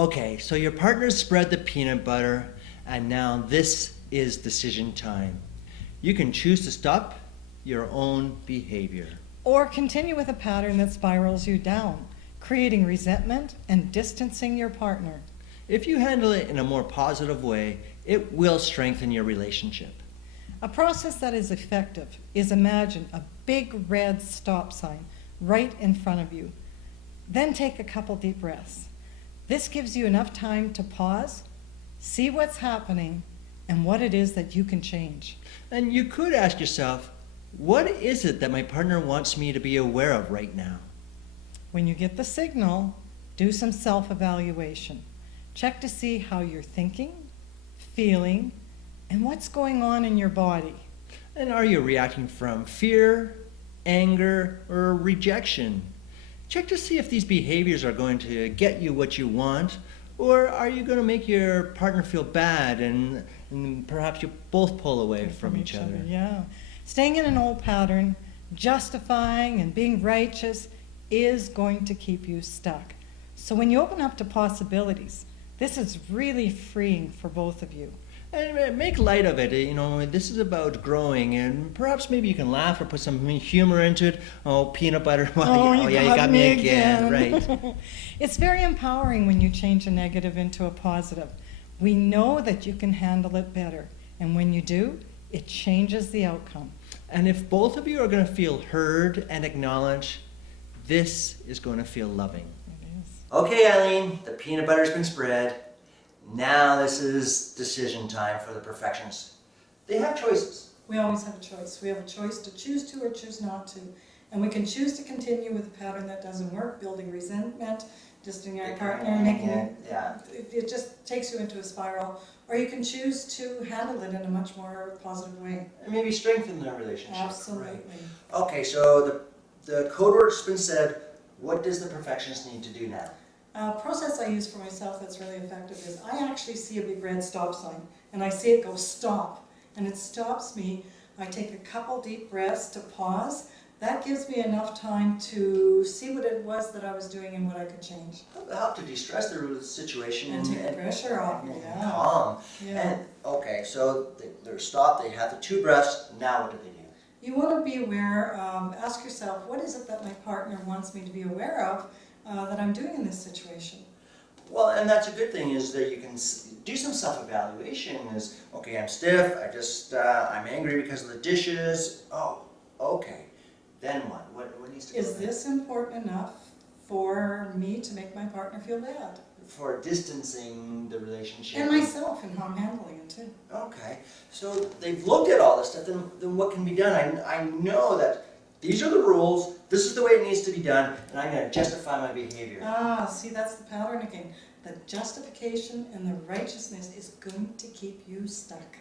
Okay, so your partner spread the peanut butter, and now this is decision time. You can choose to stop your own behavior. Or continue with a pattern that spirals you down, creating resentment and distancing your partner. If you handle it in a more positive way, it will strengthen your relationship. A process that is effective is imagine a big red stop sign right in front of you. Then take a couple deep breaths. This gives you enough time to pause, see what's happening, and what it is that you can change. And you could ask yourself, what is it that my partner wants me to be aware of right now? When you get the signal, do some self-evaluation. Check to see how you're thinking, feeling, and what's going on in your body. And are you reacting from fear, anger, or rejection? Check to see if these behaviors are going to get you what you want, or are you going to make your partner feel bad and perhaps you both pull away from each other? Yeah. Staying in an old pattern, justifying and being righteous is going to keep you stuck. So when you open up to possibilities, this is really freeing for both of you. And make light of it. You know, this is about growing, and perhaps maybe you can laugh or put some humor into it. Oh, peanut butter. You got me again. Right. It's very empowering when you change a negative into a positive. We know that you can handle it better, and when you do, it changes the outcome. And if both of you are going to feel heard and acknowledged, this is going to feel loving. It is. Okay, Eileen, the peanut butter's been spread. Now this is decision time for the perfectionists. They have choices. We always have a choice. We have a choice to choose to or choose not to. And we can choose to continue with a pattern that doesn't work, building resentment, distancing our partner, making it just takes you into a spiral. Or you can choose to handle it in a much more positive way. And maybe strengthen their relationship. Absolutely. Right. Okay, so the code word's been said. What does the perfectionist need to do now? A process I use for myself that's really effective is I actually see a big red stop sign and I see it go stop and it stops me. I take a couple deep breaths to pause. That gives me enough time to see what it was that I was doing and what I could change. It'll help to de-stress the situation and take the pressure off. And yeah. calm. Yeah. And okay, so they're stopped, they have the 2 breaths, now what do they do? You want to be aware, ask yourself, what is it that my partner wants me to be aware of that I'm doing in this situation? Well, and that's a good thing is that you can do some self-evaluation. Is okay, I'm stiff. I'm angry because of the dishes. Oh, okay. Then what? What needs to go? Is this important enough for me to make my partner feel bad? For distancing the relationship. And myself and how I'm handling it too. Okay, so they've looked at all this stuff. Then what can be done? I know that these are the rules. This is the way it needs to be done, and I'm going to justify my behavior. See, that's the pattern again. The justification and the righteousness is going to keep you stuck.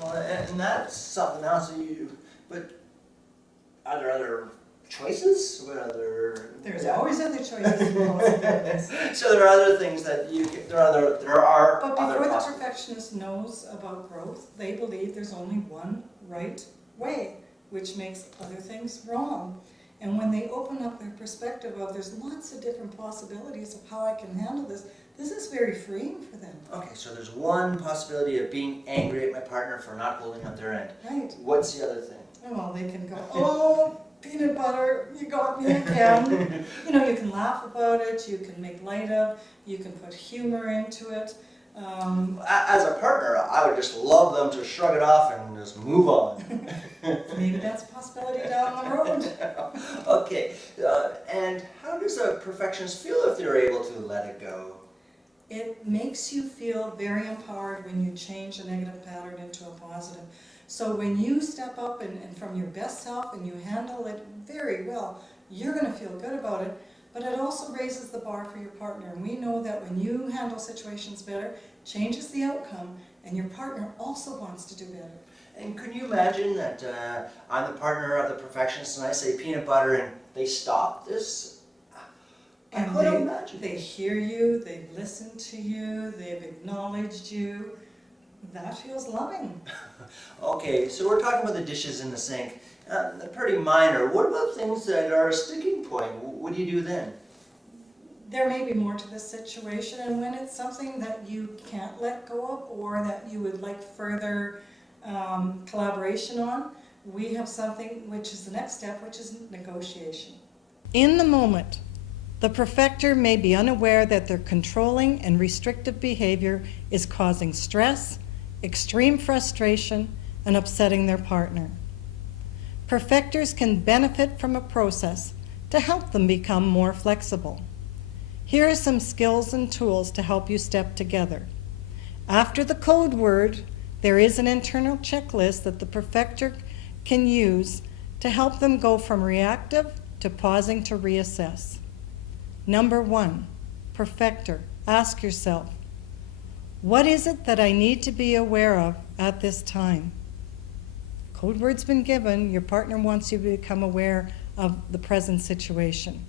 Well, and that's something else. But are there other choices? What other? There's always other choices. So there are other things that there are But other before the possibilities. perfectionist knows about growth, they believe there's only one right way, which makes other things wrong. And when they open up their perspective of there's lots of different possibilities of how I can handle this, this is very freeing for them. Okay, so there's one possibility of being angry at my partner for not holding up their end. Right. What's the other thing? Well, they can go, oh, peanut butter, you got me again. You know, you can laugh about it, you can make light of, you can put humor into it. As a partner, I would just love them to shrug it off and just move on. Maybe that's a possibility down the road. Okay, and how does a perfectionist feel if they're able to let it go? It makes you feel very empowered when you change a negative pattern into a positive. So when you step up and from your best self and you handle it very well, you're going to feel good about it. But it also raises the bar for your partner. And we know that when you handle situations better, changes the outcome, and your partner also wants to do better. And can you imagine that I'm the partner of the perfectionist and I say peanut butter and they stop this? And I couldn't imagine. they hear you, they've listened to you, they've acknowledged you. That feels loving. Okay, so we're talking about the dishes in the sink. They're pretty minor. What about things that are a sticking point? What do you do then? there may be more to this situation, and when it's something that you can't let go of or that you would like further collaboration on, we have something which is the next step, which is negotiation. In the moment, the perfecter may be unaware that their controlling and restrictive behavior is causing stress, extreme frustration, and upsetting their partner. Perfecters can benefit from a process to help them become more flexible. Here are some skills and tools to help you step together. After the code word, there is an internal checklist that the perfecter can use to help them go from reactive to pausing to reassess. Number 1, perfecter, ask yourself, what is it that I need to be aware of at this time? Code word's been given, your partner wants you to become aware of the present situation.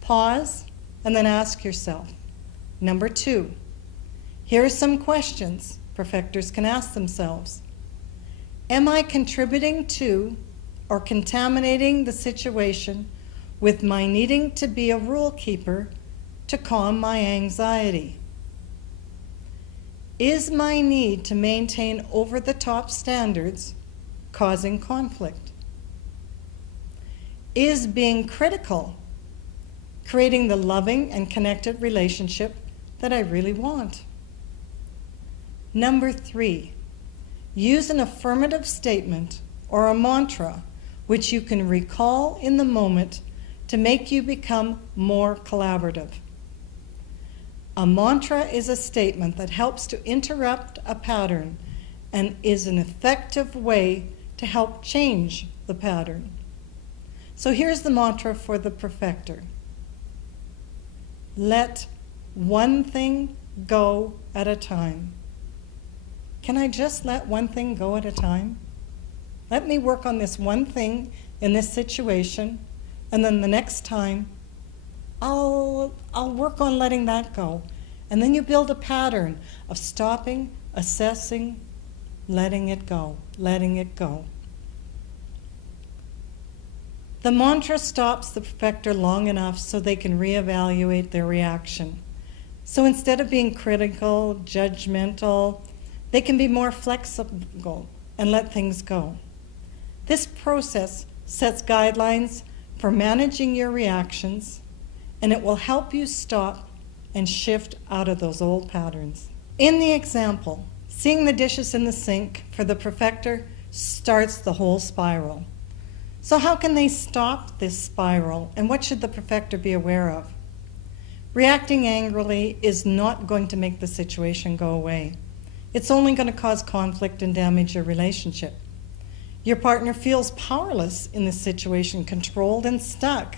Pause and then ask yourself. Number 2, here are some questions perfecters can ask themselves. Am I contributing to or contaminating the situation with my needing to be a rule keeper to calm my anxiety? Is my need to maintain over-the-top standards causing conflict? Is being critical creating the loving and connected relationship that I really want? Number 3, use an affirmative statement or a mantra which you can recall in the moment to make you become more collaborative. A mantra is a statement that helps to interrupt a pattern and is an effective way to help change the pattern. So here's the mantra for the perfecter. Let one thing go at a time. Can I just let one thing go at a time? Let me work on this one thing in this situation, and then the next time I'll work on letting that go. And then you build a pattern of stopping, assessing, letting it go, letting it go. The mantra stops the perfecter long enough so they can reevaluate their reaction. So instead of being critical, judgmental, they can be more flexible and let things go. This process sets guidelines for managing your reactions, and it will help you stop and shift out of those old patterns. In the example, seeing the dishes in the sink for the perfecter starts the whole spiral. So how can they stop this spiral, and what should the perfecter be aware of? Reacting angrily is not going to make the situation go away. It's only going to cause conflict and damage your relationship. Your partner feels powerless in this situation, controlled and stuck,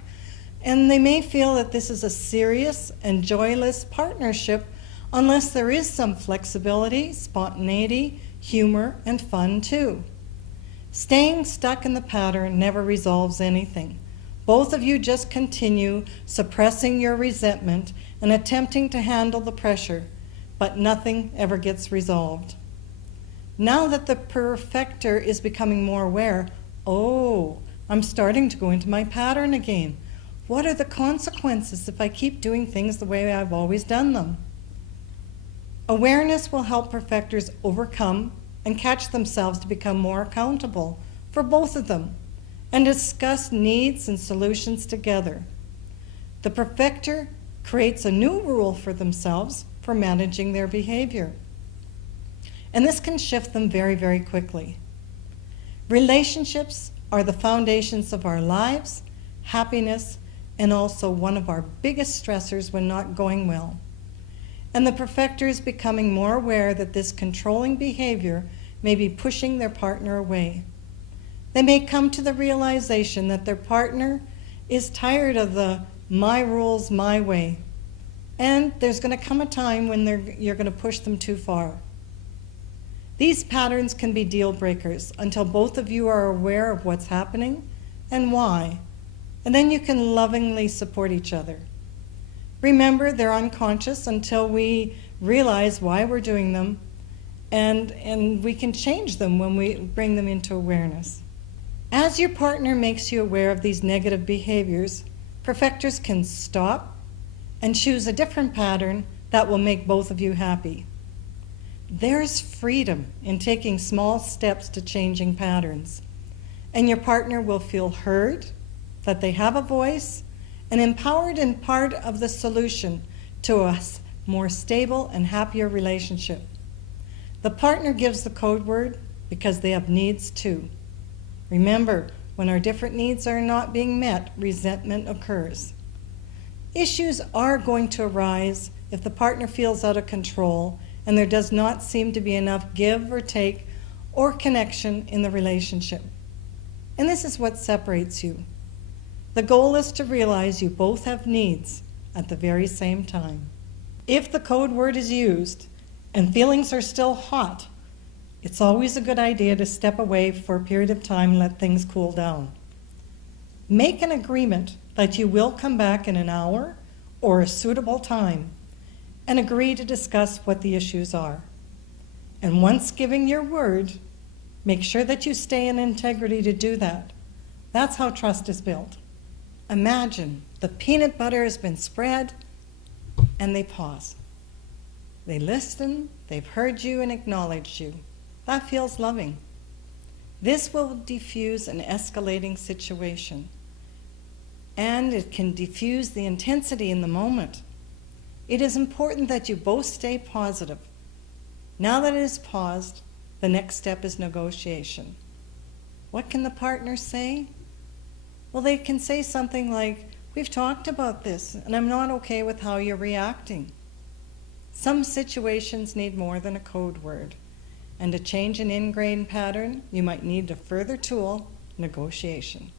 and they may feel that this is a serious and joyless partnership unless there is some flexibility, spontaneity, humor, and fun too. Staying stuck in the pattern never resolves anything. Both of you just continue suppressing your resentment and attempting to handle the pressure, but nothing ever gets resolved. Now that the perfecter is becoming more aware, oh, I'm starting to go into my pattern again. What are the consequences if I keep doing things the way I've always done them? Awareness will help perfecters overcome and catch themselves to become more accountable for both of them and discuss needs and solutions together. The perfecter creates a new rule for themselves for managing their behavior. And this can shift them very, very quickly. Relationships are the foundations of our lives, happiness, and also one of our biggest stressors when not going well. And the perfecter is becoming more aware that this controlling behavior may be pushing their partner away. They may come to the realization that their partner is tired of the my rules, my way. And there's going to come a time when you're going to push them too far. These patterns can be deal breakers until both of you are aware of what's happening and why. And then you can lovingly support each other. Remember, they're unconscious until we realize why we're doing them, and we can change them when we bring them into awareness. As your partner makes you aware of these negative behaviors, perfecters can stop and choose a different pattern that will make both of you happy. There's freedom in taking small steps to changing patterns, and your partner will feel heard, that they have a voice, and empowered and part of the solution to a more stable and happier relationship. The partner gives the code word because they have needs too. Remember, when our different needs are not being met, resentment occurs. Issues are going to arise if the partner feels out of control and there does not seem to be enough give or take or connection in the relationship. And this is what separates you. The goal is to realize you both have needs at the very same time. If the code word is used and feelings are still hot, it's always a good idea to step away for a period of time and let things cool down. Make an agreement that you will come back in an hour or a suitable time and agree to discuss what the issues are. And once giving your word, make sure that you stay in integrity to do that. That's how trust is built. Imagine the peanut butter has been spread and they pause. They listen, they've heard you and acknowledged you. That feels loving. This will diffuse an escalating situation, and it can diffuse the intensity in the moment. It is important that you both stay positive. Now that it is paused, the next step is negotiation. What can the partner say? Well, they can say something like, "We've talked about this, and I'm not okay with how you're reacting." Some situations need more than a code word, and to change an ingrained pattern, you might need a further tool, negotiation.